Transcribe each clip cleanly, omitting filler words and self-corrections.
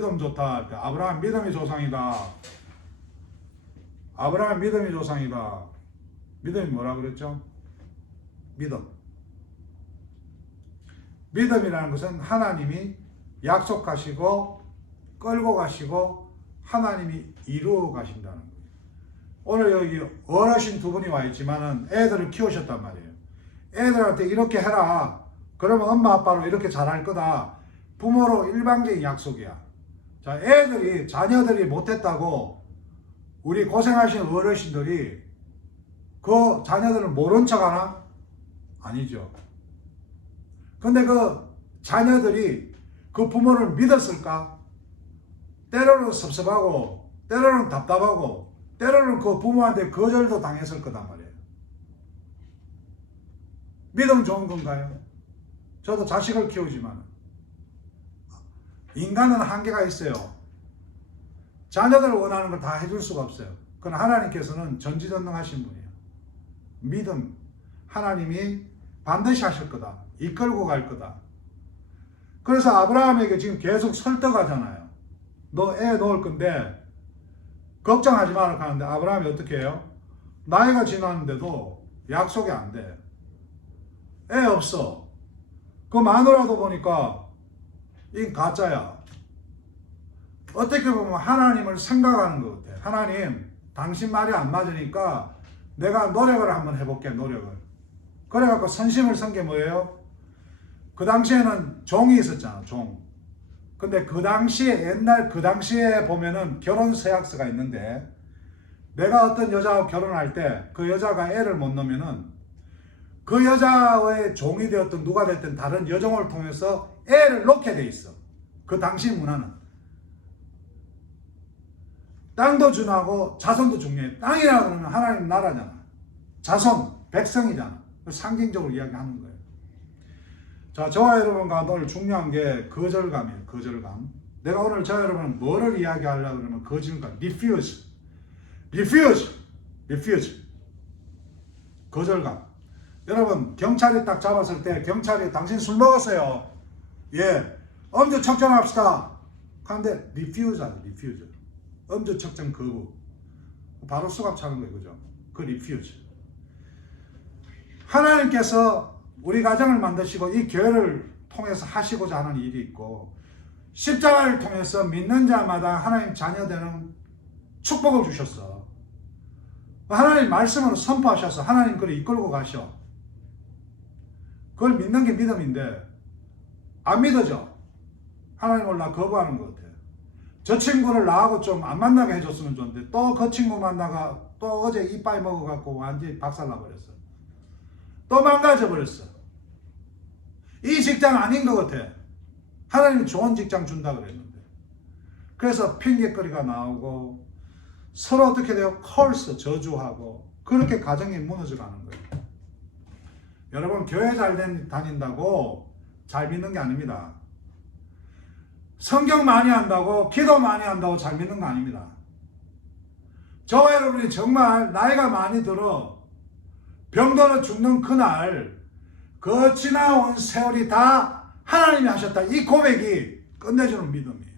믿음 좋다. 아브라함 믿음이 조상이다. 아브라함 믿음이 조상이다. 믿음이 뭐라 그랬죠? 믿음. 믿음이라는 것은 하나님이 약속하시고 끌고 가시고 하나님이 이루어 가신다는 거예요. 오늘 여기 어르신 두 분이 와 있지만은 애들을 키우셨단 말이에요. 애들한테 이렇게 해라. 그러면 엄마 아빠로 이렇게 잘할 거다. 부모로 일방적인 약속이야. 자, 애들이 자녀들이 못했다고 우리 고생하신 어르신들이 그 자녀들을 모른 척 하나? 아니죠. 근데 그 자녀들이 그 부모를 믿었을까? 때로는 섭섭하고 때로는 답답하고 때로는 그 부모한테 거절도 당했을 거단 말이에요. 믿음 좋은 건가요? 저도 자식을 키우지만 인간은 한계가 있어요. 자녀들 원하는 걸 다 해줄 수가 없어요. 그러나 하나님께서는 전지전능하신 분이에요. 믿음, 하나님이 반드시 하실 거다. 이끌고 갈 거다. 그래서 아브라함에게 지금 계속 설득하잖아요. 너 애 놓을 건데 걱정하지 마라 하는데 아브라함이 어떻게 해요? 나이가 지났는데도 약속이 안 돼. 애 없어. 그 마누라도 보니까 이 가짜야. 어떻게 보면 하나님을 생각하는 것 같아. 하나님, 당신 말이 안 맞으니까 내가 노력을 한번 해볼게, 노력을. 그래갖고 선심을 쓴 게 뭐예요? 그 당시에는 종이 있었잖아, 종. 근데 그 당시에, 옛날 그 당시에 보면은 결혼 서약서가 있는데, 내가 어떤 여자하고 결혼할 때 그 여자가 애를 못 낳으면은 그 여자의 종이 되었든 누가 됐든 다른 여종을 통해서 애를 놓게 돼 있어. 그 당시 문화는. 땅도 중요하고 자손도 중요해. 땅이라고 하면 하나님 나라잖아. 자손, 백성이잖아. 상징적으로 이야기하는 거예요. 자, 저와 여러분과 오늘 중요한 게 거절감이에요. 거절감. 내가 오늘 저와 여러분은 뭐를 이야기하려고 그러면 거절감. refuse. 거절감. 여러분, 경찰이 딱 잡았을 때 경찰이 당신 술 먹었어요. 예. 엄주 측정합시다. 하는데 refuse 하죠. refuse. 엄주 측정 거부. 바로 수갑 차는 거예요. 그죠? 그 refuse. 하나님께서 우리 가정을 만드시고 이 교회를 통해서 하시고자 하는 일이 있고 십자가를 통해서 믿는 자마다 하나님 자녀 되는 축복을 주셨어. 하나님 말씀으로 선포하셔서 하나님 그를 이끌고 가셔. 그걸 믿는 게 믿음인데 안 믿어져. 하나님을 나 거부하는 것 같아. 저 친구를 나하고 좀 안 만나게 해줬으면 좋은데 또 그 친구 만나가 또 어제 이빠이 먹어갖고 완전히 박살나버렸어. 또 망가져버렸어. 이 직장 아닌 것 같아. 하나님이 좋은 직장 준다 그랬는데. 그래서 핑계거리가 나오고 서로 어떻게 돼요? 컬스, 저주하고 그렇게 가정이 무너져가는 거예요. 여러분, 교회 잘 다닌다고 잘 믿는 게 아닙니다. 성경 많이 한다고, 기도 많이 한다고 잘 믿는 거 아닙니다. 저와 여러분이 정말 나이가 많이 들어 병들어 죽는 그날 그 지나온 세월이 다 하나님이 하셨다. 이 고백이 끝내주는 믿음이에요.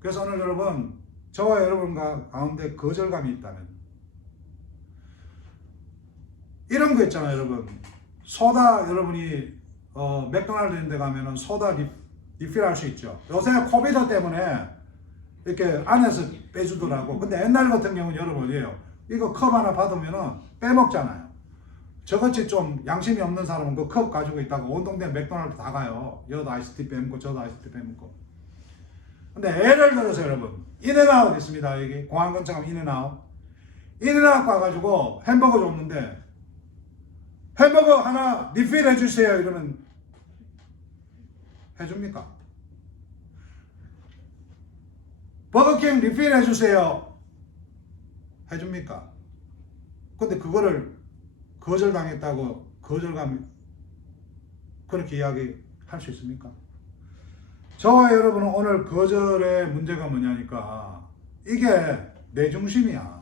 그래서 오늘 여러분, 저와 여러분과 가운데 거절감이 있다면 이런 거 있잖아요. 여러분, 소다 여러분이 맥도날드 이런 데 가면은 소다 리필할 수 있죠. 요새 코비드 때문에 이렇게 안에서 빼주더라고. 근데 옛날 같은 경우는 여러분 어디에요? 이거 컵 하나 받으면은 빼먹잖아요. 저같이 좀 양심이 없는 사람은 그 컵 가지고 있다가 온 동네 맥도날드 다 가요. 여도 아이스티 빼먹고 저도 아이스티 빼먹고. 근데 예를 들어서 여러분, 인앤아웃 있습니다. 여기 공항 근처 가면 인앤아웃. 인앤아웃 가가지고 햄버거 줬는데 햄버거 하나 리필 해주세요 이러면 해줍니까? 버거킹 리필 해주세요 해줍니까? 근데 그거를 거절당했다고 거절감 그렇게 이야기할 수 있습니까? 저와 여러분은 오늘 거절의 문제가 뭐냐니까 이게 내 중심이야.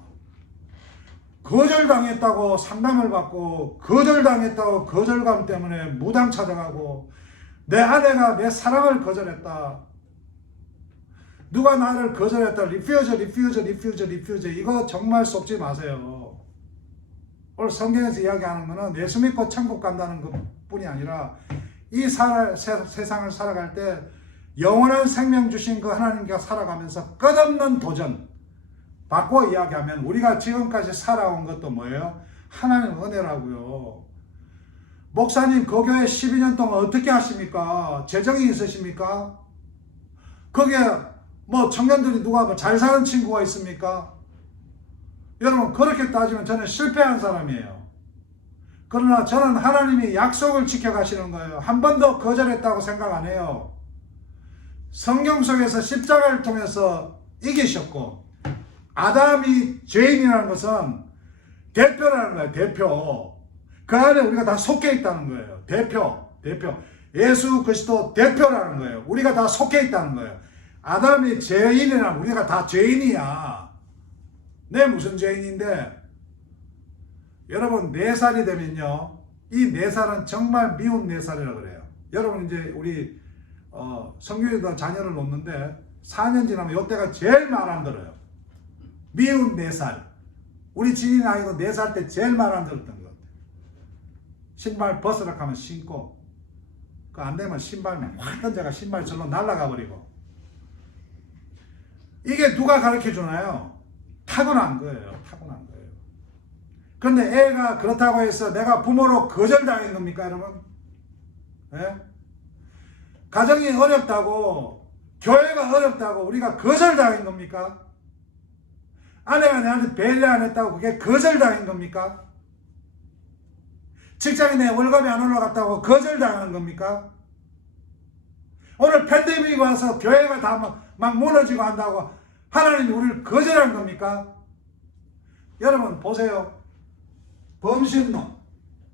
거절당했다고 상담을 받고 거절당했다고 거절감 때문에 무당 찾아가고 내 아내가 내 사랑을 거절했다. 누가 나를 거절했다. 리퓨저. 이거 정말 속지 마세요. 오늘 성경에서 이야기하는 거는 예수 믿고 천국 간다는 것 뿐이 아니라 이 세상을 살아갈 때 영원한 생명 주신 그 하나님과 살아가면서 끝없는 도전. 바꿔 이야기하면 우리가 지금까지 살아온 것도 뭐예요? 하나님 은혜라고요. 목사님 그 교회 12년 동안 어떻게 하십니까? 재정이 있으십니까? 거기에 뭐 청년들이 누가 뭐 잘 사는 친구가 있습니까? 여러분 그렇게 따지면 저는 실패한 사람이에요. 그러나 저는 하나님이 약속을 지켜가시는 거예요. 한 번도 거절했다고 생각 안 해요. 성경 속에서 십자가를 통해서 이기셨고 아담이 죄인이라는 것은 대표라는 거예요. 대표. 그 안에 우리가 다 속해 있다는 거예요. 대표. 예수 그리스도 대표라는 거예요. 우리가 다 속해 있다는 거예요. 아담이 죄인이라면 우리가 다 죄인이야. 내 무슨 죄인인데? 여러분 4살이 되면요. 이 4살은 정말 미운 4살이라고 그래요. 여러분 이제 우리 성교에다 자녀를 놓는데 4년 지나면 이때가 제일 말 안 들어요. 미운 4살. 우리 지인 아이도 4살 때 제일 말 안 들었던 것 같아요. 신발 벗으라 하면 신고 그 안 되면 신발만 확 던져가 신발 절로 날아가 버리고. 이게 누가 가르쳐 주나요? 타고난 거예요. 타고난 거예요. 그런데 애가 그렇다고 해서 내가 부모로 거절당한 겁니까 여러분? 예? 가정이 어렵다고 교회가 어렵다고 우리가 거절당한 겁니까? 아내가 내한테 배려 안 했다고 그게 거절당한 겁니까? 직장에 내 월급이 안 올라갔다고 거절당하는 겁니까? 오늘 팬데믹이 와서 교회가 다 막 무너지고 한다고 하나님이 우리를 거절한 겁니까? 여러분 보세요. 범신론.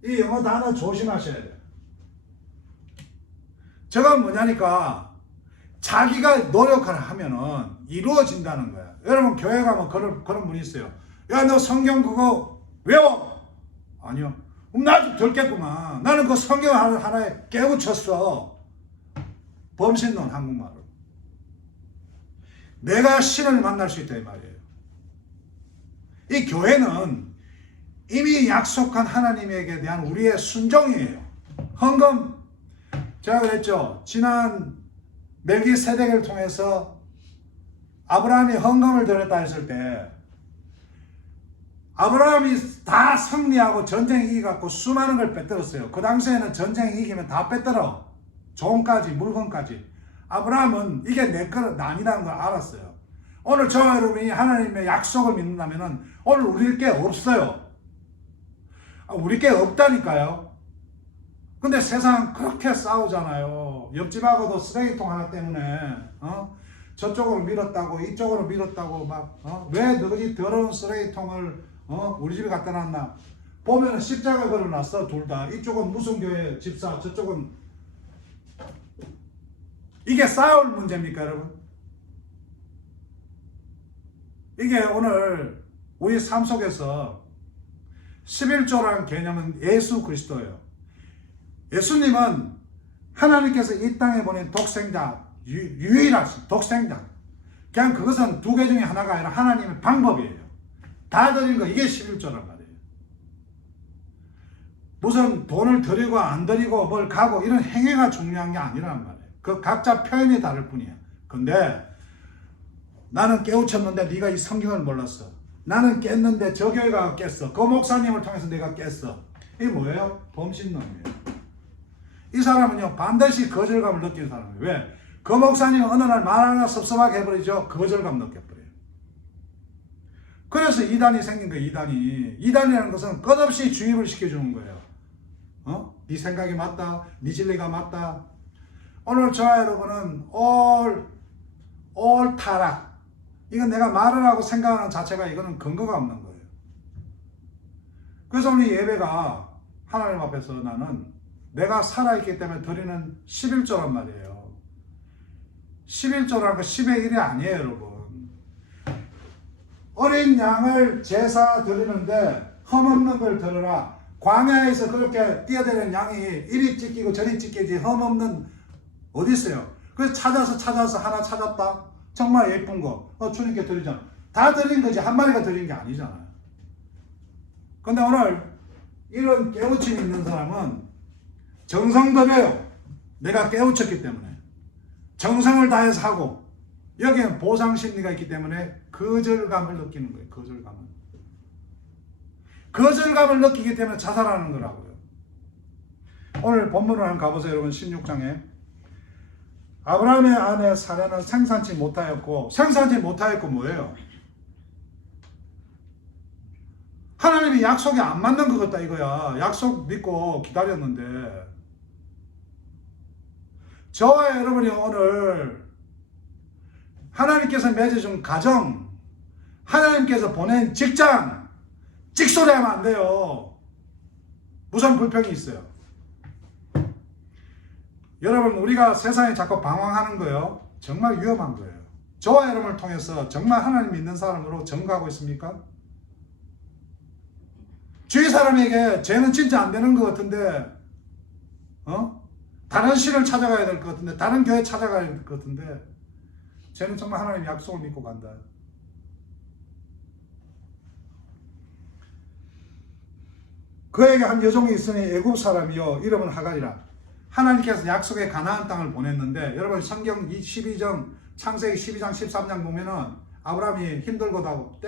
이 영어 단어 조심하셔야 돼요. 저건 뭐냐니까 자기가 노력을 하면은 이루어진다는 거야. 여러분 교회 가면 그런 분이 있어요. 야 너 성경 그거 외워. 아니요. 그럼 나도 들겠구만. 나는 그 성경 하나에 깨우쳤어. 범신론 한국말로. 내가 신을 만날 수 있다 이 말이에요. 이 교회는 이미 약속한 하나님에게 대한 우리의 순종이에요. 헌금. 제가 그랬죠. 지난 멜기세덱을 통해서 아브라함이 헌금을 드렸다 했을 때 아브라함이 다 승리하고 전쟁 이기갖고 수많은 걸 뺏들었어요. 그 당시에는 전쟁 이기면 다 뺏들어. 종까지 물건까지. 아브라함은 이게 내 거는 아니라는 걸 알았어요. 오늘 저와 여러분이 하나님의 약속을 믿는다면 오늘 우릴 게 없어요. 우릴 게 없다니까요. 근데 세상 그렇게 싸우잖아요. 옆집하고도 쓰레기통 하나 때문에 저쪽으로 밀었다고 이쪽으로 밀었다고 막 왜 너희 더러운 쓰레기통을 우리 집에 갖다 놨나. 보면 십자가 걸어놨어. 둘 다. 이쪽은 무슨 교회 집사, 저쪽은. 이게 싸울 문제입니까 여러분? 이게 오늘 우리 삶 속에서 11조라는 개념은 예수 그리스도예요. 예수님은 하나님께서 이 땅에 보낸 독생자, 유일하신 독생자. 그냥 그것은 두 개 중에 하나가 아니라 하나님의 방법이에요. 다 드린 거 이게 11조란 말이에요. 무슨 돈을 드리고 안 드리고 뭘 가고 이런 행위가 중요한 게 아니란 말이에요. 그 각자 표현이 다를 뿐이야. 근데 나는 깨우쳤는데 네가 이 성경을 몰랐어. 나는 깼는데 저 교회가 깼어. 그 목사님을 통해서 내가 깼어. 이게 뭐예요? 범신론이에요. 이 사람은요 반드시 거절감을 느끼는 사람이에요. 왜? 그 목사님은 어느 날 말 하나 섭섭하게 해버리죠. 거절감 느껴버려요. 그래서 이단이 생긴 거예요. 이단이라는 것은 끝없이 주입을 시켜주는 거예요. 네 생각이 맞다. 네 진리가 맞다. 오늘 저와 여러분은 올 타락. 이건 내가 말을 하고 생각하는 자체가 이거는 근거가 없는 거예요. 그래서 오늘 예배가 하나님 앞에서 나는 내가 살아있기 때문에 드리는 11조란 말이에요. 11조라는 거 10의 1이 아니에요 여러분. 어린 양을 제사 드리는데 흠없는 걸 드려라. 광야에서 그렇게 뛰어다니는 양이 이리 찢기고 저리 찢기지 흠없는 어디 있어요? 그래서 찾아서 하나 찾았다. 정말 예쁜 거 주님께 드리잖아. 다 드린 거지 한 마리가 드린 게 아니잖아요. 근데 오늘 이런 깨우침이 있는 사람은 정성 들여요. 내가 깨우쳤기 때문에 정성을 다해서 하고 여기에는 보상 심리가 있기 때문에 거절감을 느끼는 거예요. 거절감을 느끼기 때문에 자살하는 거라고요. 오늘 본문을 한번 가보세요. 여러분 16장에 아브라함의 아내 사라는 생산치 못하였고 뭐예요? 하나님이 약속이 안 맞는 것 같다 이거야. 약속 믿고 기다렸는데 저와 여러분이 오늘 하나님께서 맺어준 가정, 하나님께서 보낸 직장, 찍소리하면 안 돼요. 무슨 불평이 있어요. 여러분 우리가 세상에 자꾸 방황하는 거요 정말 위험한 거예요. 저와 여러분을 통해서 정말 하나님 믿는 사람으로 증거하고 있습니까? 주위 사람에게 쟤는 진짜 안 되는 것 같은데 다른 신을 찾아가야 될 것 같은데 다른 교회 찾아가야 될 것 같은데 쟤는 정말 하나님 약속을 믿고 간다. 그에게 한 여종이 있으니 애굽 사람이요 이름은 하갈이라. 하나님께서 약속의 가나안 땅을 보냈는데 여러분 성경 12장 창세기 12장 13장 보면은 아브라함이 힘들고다고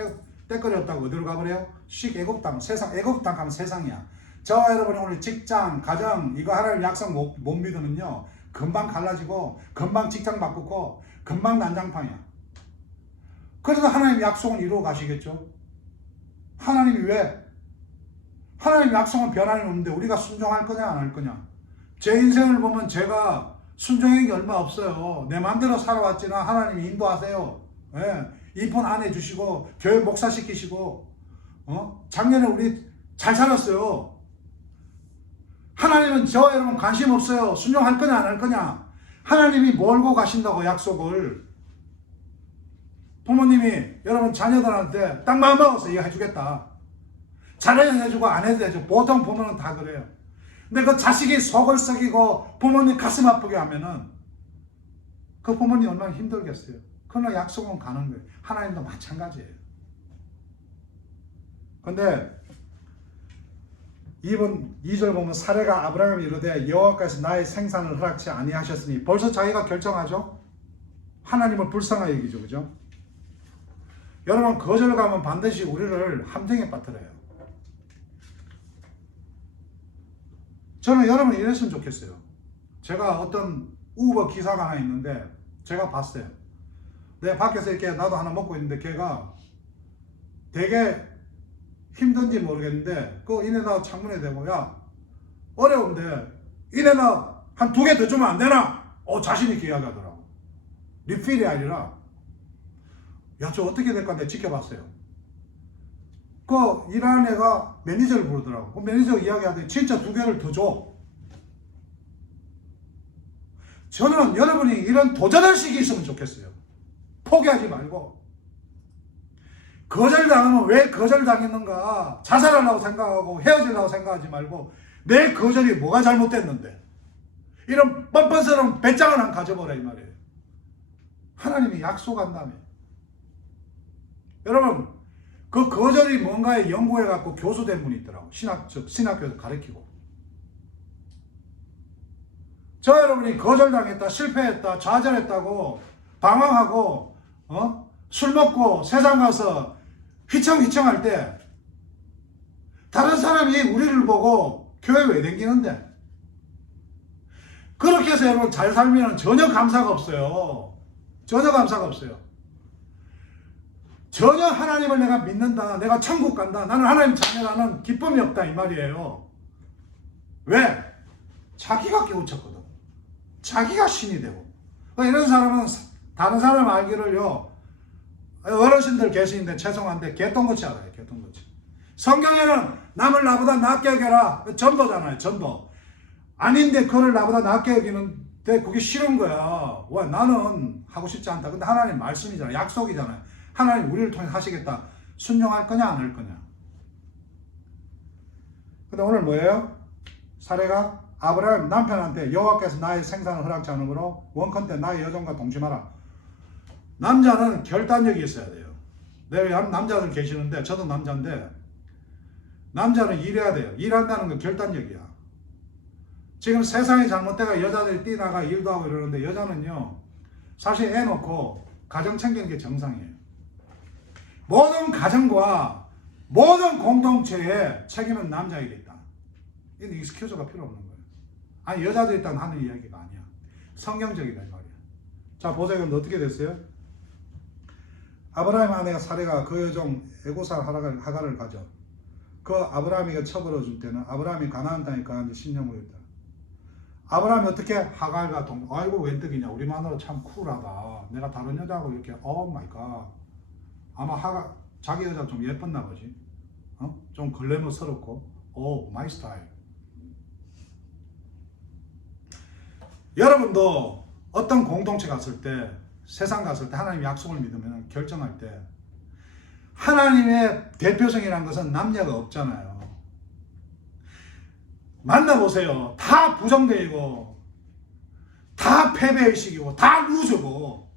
떼거렸다고 어디로 가버려요? 애굽 땅. 세상 애굽 땅 가면 세상이야. 저와 여러분이 오늘 직장 가정 이거 하나님 약속 못 믿으면요 금방 갈라지고 금방 직장 바꾸고 금방 난장판이야. 그래서 하나님 약속은 이루어 가시겠죠. 하나님이 왜? 하나님 약속은 변함이 없는데 우리가 순종할 거냐 안 할 거냐. 제 인생을 보면 제가 순종한 게 얼마 없어요. 내 마음대로 살아왔지만 하나님이 인도하세요. 예, 이쁜 아내 주시고 교회 목사 시키시고 작년에 우리 잘 살았어요. 하나님은 저와 여러분 관심 없어요. 순종할 거냐 안 할 거냐. 하나님이 몰고 가신다고 약속을. 부모님이 여러분 자녀들한테 딱 마음 먹어서 이거 해주겠다. 잘해도 해주고 안 해도 해주고 보통 부모는 다 그래요. 근데 그 자식이 속을 썩이고 부모님 가슴 아프게 하면은 그 부모님 얼마나 힘들겠어요. 그러나 약속은 가는 거예요. 하나님도 마찬가지예요. 근데 2절 보면 사례가 아브라함이 이르되 여호와께서 나의 생산을 허락치 아니하셨으니 벌써 자기가 결정하죠. 하나님을 불쌍하게 여기죠. 그죠? 여러분 거절감은 반드시 우리를 함정에 빠뜨려요. 저는 여러분이 이랬으면 좋겠어요. 제가 어떤 우버 기사가 하나 있는데 제가 봤어요. 내가 밖에서 이렇게 나도 하나 먹고 있는데 걔가 되게 힘든지 모르겠는데 그 이내나 창문에 대고 야 어려운데 이내나 한 2개 더 주면 안 되나? 자신 있게 이야기하더라고. 리필이 아니라 야 저 어떻게 될까 내가 지켜봤어요. 그 일하는 애가 매니저를 부르더라고. 그 매니저 이야기하더니 진짜 2개를 더 줘. 저는 여러분이 이런 도전의식이 있으면 좋겠어요. 포기하지 말고. 거절당하면 왜 거절당했는가 자살하려고 생각하고 헤어지려고 생각하지 말고 내 거절이 뭐가 잘못됐는데 이런 뻔뻔스러운 배짱을 한 가져보라 이 말이에요. 하나님이 약속한다며. 여러분 그 거절이 뭔가에 연구해갖고 교수된 분이 있더라고. 신학교에서 가르치고. 저 여러분이 거절당했다 실패했다 좌절했다고 방황하고 술 먹고 세상 가서 휘청휘청할 때 다른 사람이 우리를 보고 교회 왜 댕기는데? 그렇게 해서 여러분 잘 살면 전혀 감사가 없어요. 전혀 감사가 없어요. 전혀 하나님을 내가 믿는다. 내가 천국 간다. 나는 하나님 자녀라는 기쁨이 없다 이 말이에요. 왜? 자기가 깨우쳤거든. 자기가 신이 되고. 이런 사람은 다른 사람 알기를요. 어르신들 계시는데 죄송한데 개똥같이 알아요. 개똥같이. 성경에는 남을 나보다 낫게 여겨라. 전도잖아요. 전도. 아닌데 그를 나보다 낫게 여기는데 그게 싫은 거야. 와 나는 하고 싶지 않다. 근데 하나님 말씀이잖아요. 약속이잖아요. 하나님 우리를 통해 하시겠다. 순종할 거냐 안 할 거냐. 근데 오늘 뭐예요? 사례가 아브라함 남편한테 여호와께서 나의 생산을 허락지 않으므로 원컨대 나의 여종과 동침하라. 남자는 결단력이 있어야 돼요. 내가 남자들 계시는데 저도 남자인데 남자는 일해야 돼요. 일한다는 건 결단력이야. 지금 세상이 잘못돼가 여자들이 뛰나가 일도 하고 이러는데 여자는요 사실 애 놓고 가정 챙기는 게 정상이에요. 모든 가정과 모든 공동체의 책임은 남자에게 있다. 이건 익스큐즈가 필요 없는 거예요. 아니 여자들이 일단 하는 이야기가 아니야. 성경적이다 이 말이야. 자 보세요. 그럼 어떻게 됐어요? 아브라함 아내가 사례가 그 여종 애고살 하갈을 가져. 그 아브라함이가 쳐버려 줄 때는 아브라함이 가나안 땅에 가는 지 10년 후였다. 아브라함이 어떻게 하갈과 아이고 웬떡이냐 우리 마누라 참 쿨하다. 내가 다른 여자하고 이렇게 오 마이 갓. 아마 하갈 자기 여자 좀 예뻤나 보지. 좀 글래머스럽고 오 마이 스타일. 여러분도 어떤 공동체 갔을 때 세상 갔을 때 하나님 약속을 믿으면 결정할 때 하나님의 대표성이라는 것은 남녀가 없잖아요. 만나보세요. 다 부정되고 다 패배의식이고 다 루저고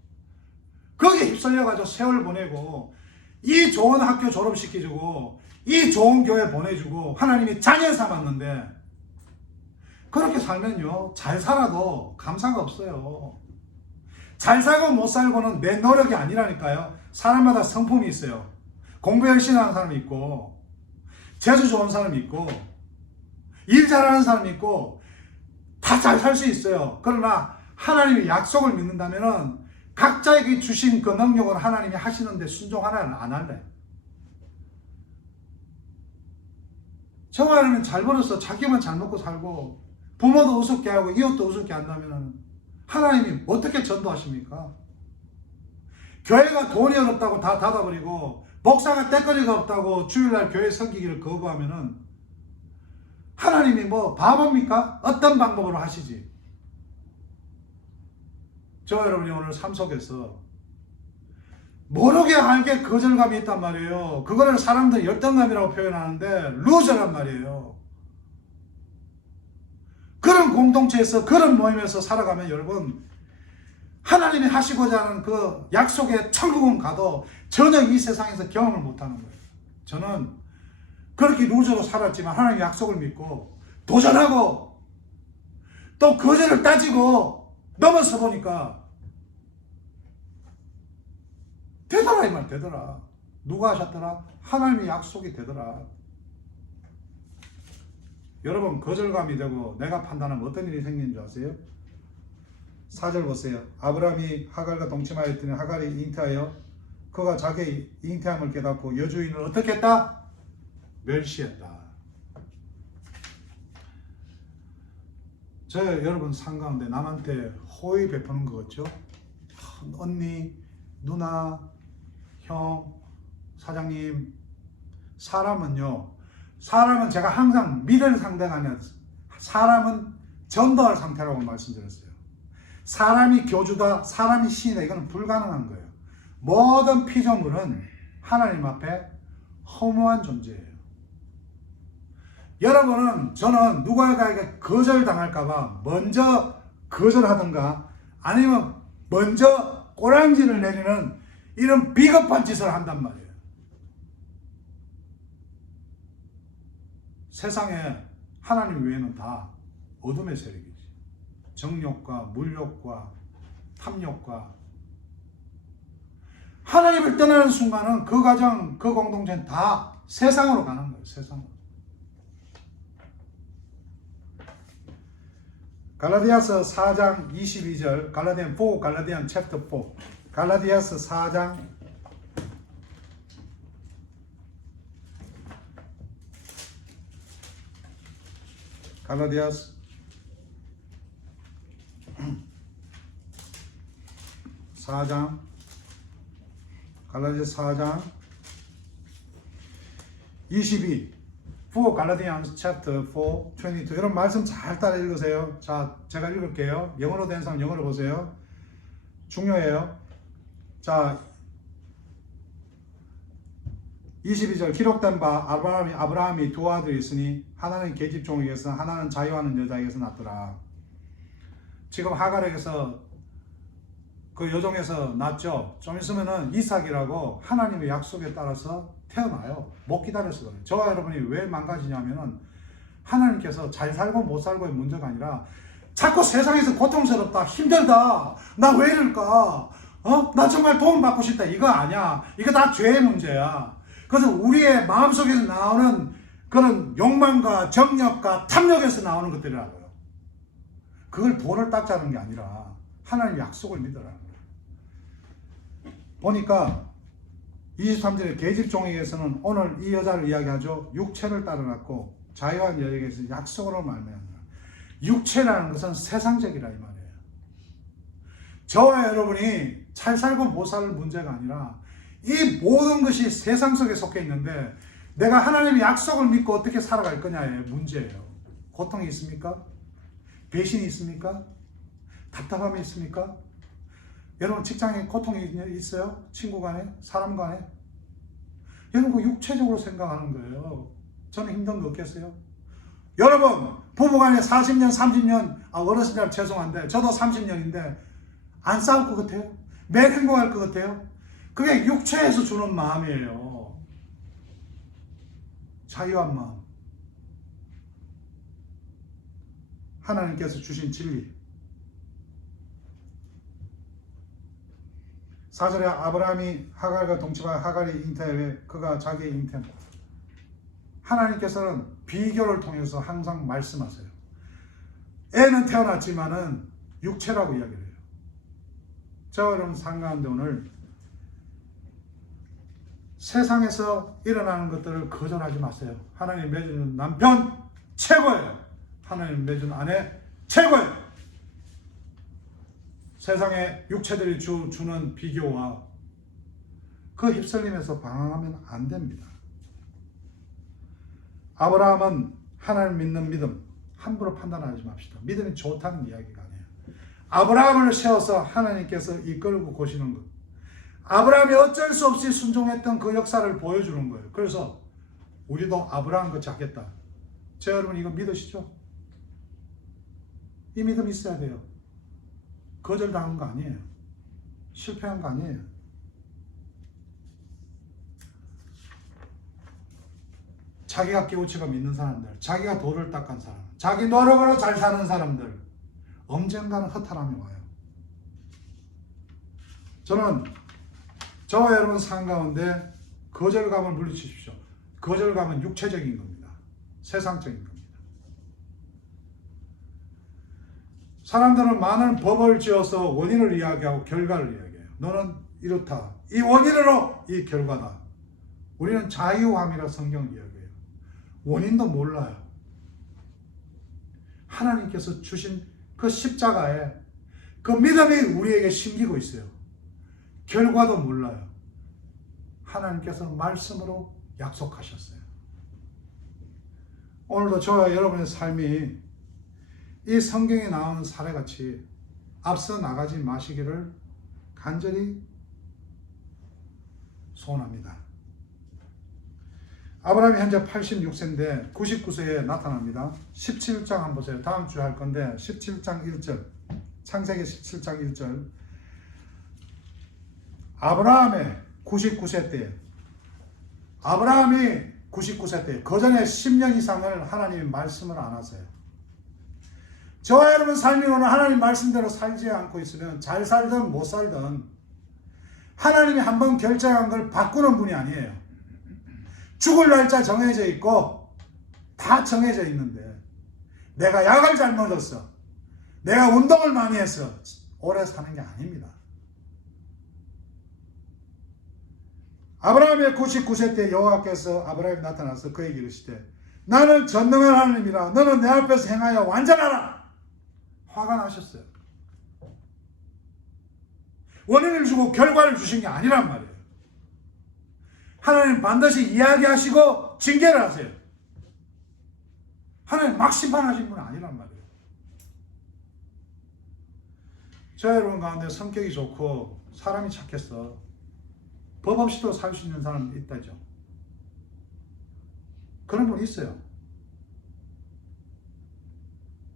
거기에 휩쓸려가지고 세월 보내고 이 좋은 학교 졸업시켜주고 이 좋은 교회 보내주고 하나님이 자녀 삼았는데 그렇게 살면요 잘 살아도 감사가 없어요. 잘 살고 못 살고는 내 노력이 아니라니까요. 사람마다 성품이 있어요. 공부 열심히 하는 사람이 있고 재주 좋은 사람이 있고 일 잘하는 사람이 있고 다 잘 살 수 있어요. 그러나 하나님의 약속을 믿는다면은 각자에게 주신 그 능력을 하나님이 하시는데 순종하나는 안 할래. 정말이면 잘 벌어서 자기만 잘 먹고 살고 부모도 우습게 하고 이웃도 우습게 한다면 하나님이 어떻게 전도하십니까? 교회가 돈이 어렵다고 다 닫아버리고 목사가 때거리가 없다고 주일날 교회 섬기기를 거부하면은 하나님이 뭐 바보입니까? 어떤 방법으로 하시지? 저 여러분이 오늘 삶 속에서 모르게 알게 거절감이 있단 말이에요. 그거를 사람들이 열등감이라고 표현하는데 루저란 말이에요. 그런 공동체에서 그런 모임에서 살아가면 여러분 하나님이 하시고자 하는 그 약속의 천국은 가도 전혀 이 세상에서 경험을 못하는 거예요. 저는 그렇게 루저로 살았지만 하나님의 약속을 믿고 도전하고 또 거절을 따지고 넘어서 보니까 되더라 이 말 되더라. 누가 하셨더라? 하나님의 약속이 되더라. 여러분 거절감이 되고 내가 판단하면 어떤 일이 생기는 줄 아세요? 4절 보세요. 아브라함이 하갈과 동침하였더니 하갈이 잉태하여 그가 자기의 잉태함을 깨닫고 여주인을 어떻게 했다? 멸시했다. 저 여러분 삶 가운데 남한테 호의 베푸는 거 같죠? 언니, 누나, 형, 사장님. 사람은 제가 항상 믿을 상대가 아니라 사람은 전도할 상태라고 말씀드렸어요. 사람이 교주다, 사람이 신이다, 이거는 불가능한 거예요. 모든 피조물은 하나님 앞에 허무한 존재예요. 여러분은 저는 누군가에게 거절당할까봐 먼저 거절하든가 아니면 먼저 꼬랑지를 내리는 이런 비겁한 짓을 한단 말이에요. 세상에 하나님 외에는 다 어둠의 세력이지. 정욕과 물욕과 탐욕과 하나님을 떠나는 순간은 그 가정, 그 공동체는 다 세상으로 가는 거예요. 세상으로. 갈라디아서 4장 22절 갈라디안 챕터 4 갈라디아서 4장 갈라디아서 4장 갈라디아서 4장 22 4 갈라디안스 챕터 4 22 이런 말씀 잘 따라 읽으세요. 자, 제가 읽을게요. 영어로 된 사람 영어로 보세요. 중요해요. 자, 22절 기록된 바 아브라함이 두 아들이 있으니 하나는 계집종에게서 하나는 자유하는 여자에게서 났더라. 지금 하갈에게서 그 여종에서 낳죠. 좀 있으면은 이삭이라고 하나님의 약속에 따라서 태어나요. 못 기다려서 그래요. 저와 여러분이 왜 망가지냐면은 하나님께서 잘 살고 못 살고의 문제가 아니라 자꾸 세상에서 고통스럽다, 힘들다, 나 왜 이럴까, 나 정말 도움 받고 싶다, 이거 아니야. 이거 다 죄의 문제야. 그래서 우리의 마음속에서 나오는 그런 욕망과 정력과 탐욕에서 나오는 것들이라고요. 그걸 돌을 닦자는 게 아니라 하나님 약속을 믿으라는 거예요. 보니까 23절에 계집종에게서는 오늘 이 여자를 이야기하죠. 육체를 따라놨고 자유한 여에게서 약속으로 말미암아. 육체라는 것은 세상적이라 이 말이에요. 저와 여러분이 잘 살고 못 살 문제가 아니라 이 모든 것이 세상 속에 속해 있는데 내가 하나님의 약속을 믿고 어떻게 살아갈 거냐의 문제예요. 고통이 있습니까? 배신이 있습니까? 답답함이 있습니까? 여러분 직장에 고통이 있어요? 친구 간에? 사람 간에? 여러분 그 육체적으로 생각하는 거예요. 저는 힘든 거 없겠어요? 여러분 부부간에 40년 30년 어르신들 죄송한데 저도 30년인데 안 싸울 것 같아요? 매일 행복할 것 같아요? 그게 육체에서 주는 마음이에요. 자유한 마음. 하나님께서 주신 진리. 4절에 아브라함이 하갈과 동침한 하갈이 잉태에 그가 자기의 잉태다. 하나님께서는 비교를 통해서 항상 말씀하세요. 애는 태어났지만은 육체라고 이야기를 해요. 저와 여러분 삶 가운데 오늘 세상에서 일어나는 것들을 거절하지 마세요. 하나님 맺은 남편 최고예요. 하나님 맺은 아내 최고예요. 세상에 육체들이 주는 비교와 그 휩쓸림에서 방황하면 안 됩니다. 아브라함은 하나님 믿는 믿음 함부로 판단하지 맙시다. 믿음이 좋다는 이야기가 아니에요. 아브라함을 세워서 하나님께서 이끌고 고시는 것. 아브라함이 어쩔 수 없이 순종했던 그 역사를 보여주는 거예요. 그래서 우리도 아브라함 같이 하겠다. 저 여러분 이거 믿으시죠? 이 믿음 있어야 돼요. 거절당한 거 아니에요. 실패한 거 아니에요. 자기가 깨우치고 믿는 사람들, 자기가 돌을 닦은 사람, 자기 노력으로 잘 사는 사람들 언젠가는 허탈함이 와요. 저는 저와 여러분 삶 가운데 거절감을 물리치십시오. 거절감은 육체적인 겁니다. 세상적인 겁니다. 사람들은 많은 법을 지어서 원인을 이야기하고 결과를 이야기해요. 너는 이렇다. 이 원인으로 이 결과다. 우리는 자유함이라 성경을 이야기해요. 원인도 몰라요. 하나님께서 주신 그 십자가에 그 믿음이 우리에게 심기고 있어요. 결과도 몰라요. 하나님께서 말씀으로 약속하셨어요. 오늘도 저와 여러분의 삶이 이 성경에 나오는 사례같이 앞서 나가지 마시기를 간절히 소원합니다. 아브라함이 현재 86세인데 99세에 나타납니다. 17장 한번 보세요. 다음 주에 할 건데 17장 1절 창세기 17장 1절 아브라함의 99세 때 아브라함이 99세 때 그 전에 10년 이상을 하나님이 말씀을 안 하세요. 저와 여러분 삶이 오늘 하나님 말씀대로 살지 않고 있으면 잘 살든 못 살든 하나님이 한번 결정한 걸 바꾸는 분이 아니에요. 죽을 날짜 정해져 있고 다 정해져 있는데 내가 약을 잘 먹었어. 내가 운동을 많이 했어. 오래 사는 게 아닙니다. 아브라함의 99세 때 여호와께서 아브라함이 나타나서 그에게 이르시되 나는 전능한 하나님이라 너는 내 앞에서 행하여 완전하라. 화가 나셨어요. 원인을 주고 결과를 주신 게 아니란 말이에요. 하나님 반드시 이야기하시고 징계를 하세요. 하나님 막 심판하신 분은 아니란 말이에요. 저 여러분 가운데 성격이 좋고 사람이 착해서 법 없이도 살 수 있는 사람이 있다죠. 그런 분 있어요.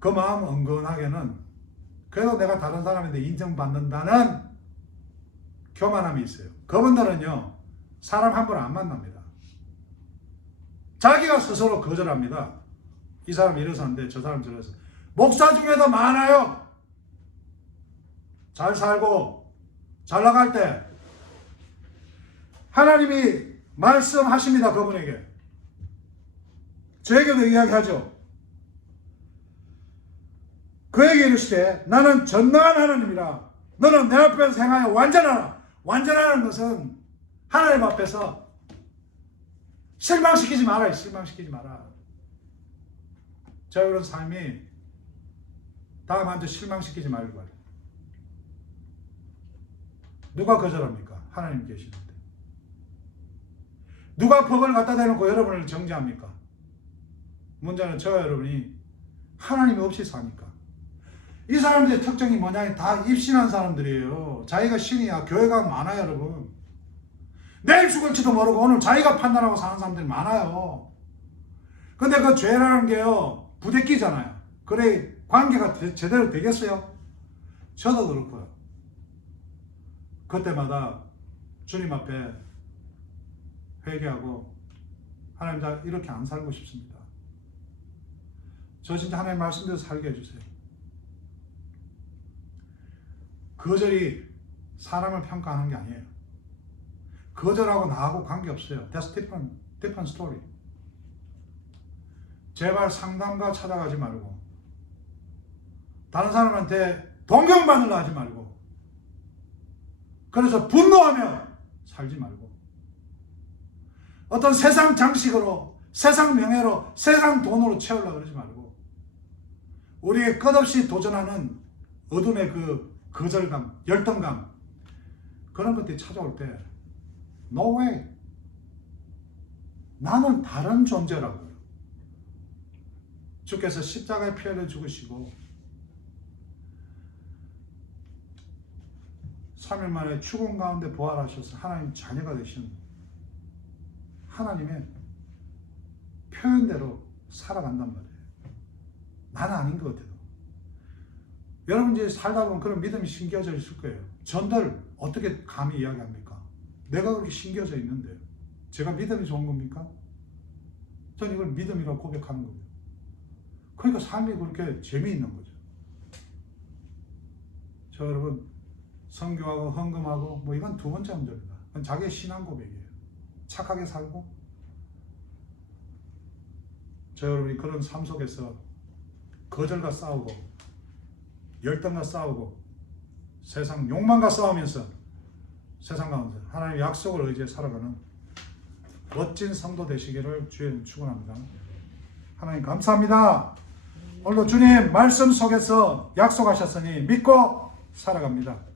그 마음 은근하게는 그래도 내가 다른 사람인데 인정받는다는 교만함이 있어요. 그분들은요, 사람 함부로 안 만납니다. 자기가 스스로 거절합니다. 이 사람 이래서인데 저 사람 저래서. 목사 중에도 많아요. 잘 살고 잘 나갈 때 하나님이 말씀하십니다. 그분에게. 저에게도 이야기하죠. 그에게 이르시되 나는 전능한 하나님이라 너는 내 앞에서 행하여 완전하라. 완전하는 것은 하나님 앞에서 실망시키지 마라. 실망시키지 마라. 저 그런 삶이 다음한테 실망시키지 말고 말이에요. 누가 거절합니까? 하나님 계시는데. 누가 법을 갖다 대놓고 여러분을 정죄합니까? 문제는 저와 여러분이 하나님이 없이 사니까. 이 사람들의 특징이 뭐냐? 다 입신한 사람들이에요. 자기가 신이야. 교회가 많아요, 여러분. 내일 죽을지도 모르고 오늘 자기가 판단하고 사는 사람들이 많아요. 근데 그 죄라는 게요, 부대끼잖아요. 그래, 관계가 제대로 되겠어요? 저도 그렇고요. 그때마다 주님 앞에 회개하고 하나님, 나 이렇게 안 살고 싶습니다. 저 진짜 하나님 말씀대로 살게 해주세요. 거절이 사람을 평가하는 게 아니에요. 거절하고 나하고 관계없어요. That's different story. 제발 상담가 찾아가지 말고 다른 사람한테 동경받으려 하지 말고 그래서 분노하며 살지 말고 어떤 세상 장식으로 세상 명예로 세상 돈으로 채우려고 그러지 말고 우리의 끝없이 도전하는 어둠의 그 거절감, 열등감 그런 것들이 찾아올 때 No way. 나는 다른 존재라고요. 주께서 십자가의 피를 죽으시고 3일 만에 죽음 가운데 부활하셔서 하나님 자녀가 되신 하나님의 표현대로 살아간단 말이에요. 나는 아닌 것 같아요. 여러분 이제 살다 보면 그런 믿음이 심겨져 있을 거예요. 전들 어떻게 감히 이야기합니까? 내가 그렇게 심겨져 있는데 제가 믿음이 좋은 겁니까? 전 이걸 믿음이라고 고백하는 거예요. 그러니까 삶이 그렇게 재미있는 거죠. 저 여러분 선교하고 헌금하고 뭐 이건 두 번째 문제입니다. 그건 자기의 신앙 고백이에요. 착하게 살고 저 여러분이 그런 삶 속에서 거절과 싸우고 열등과 싸우고 세상 욕망과 싸우면서 세상 가운데 하나님의 약속을 의지해 살아가는 멋진 성도 되시기를 주의 축원합니다. 하나님 감사합니다. 오늘도 주님 말씀 속에서 약속하셨으니 믿고 살아갑니다.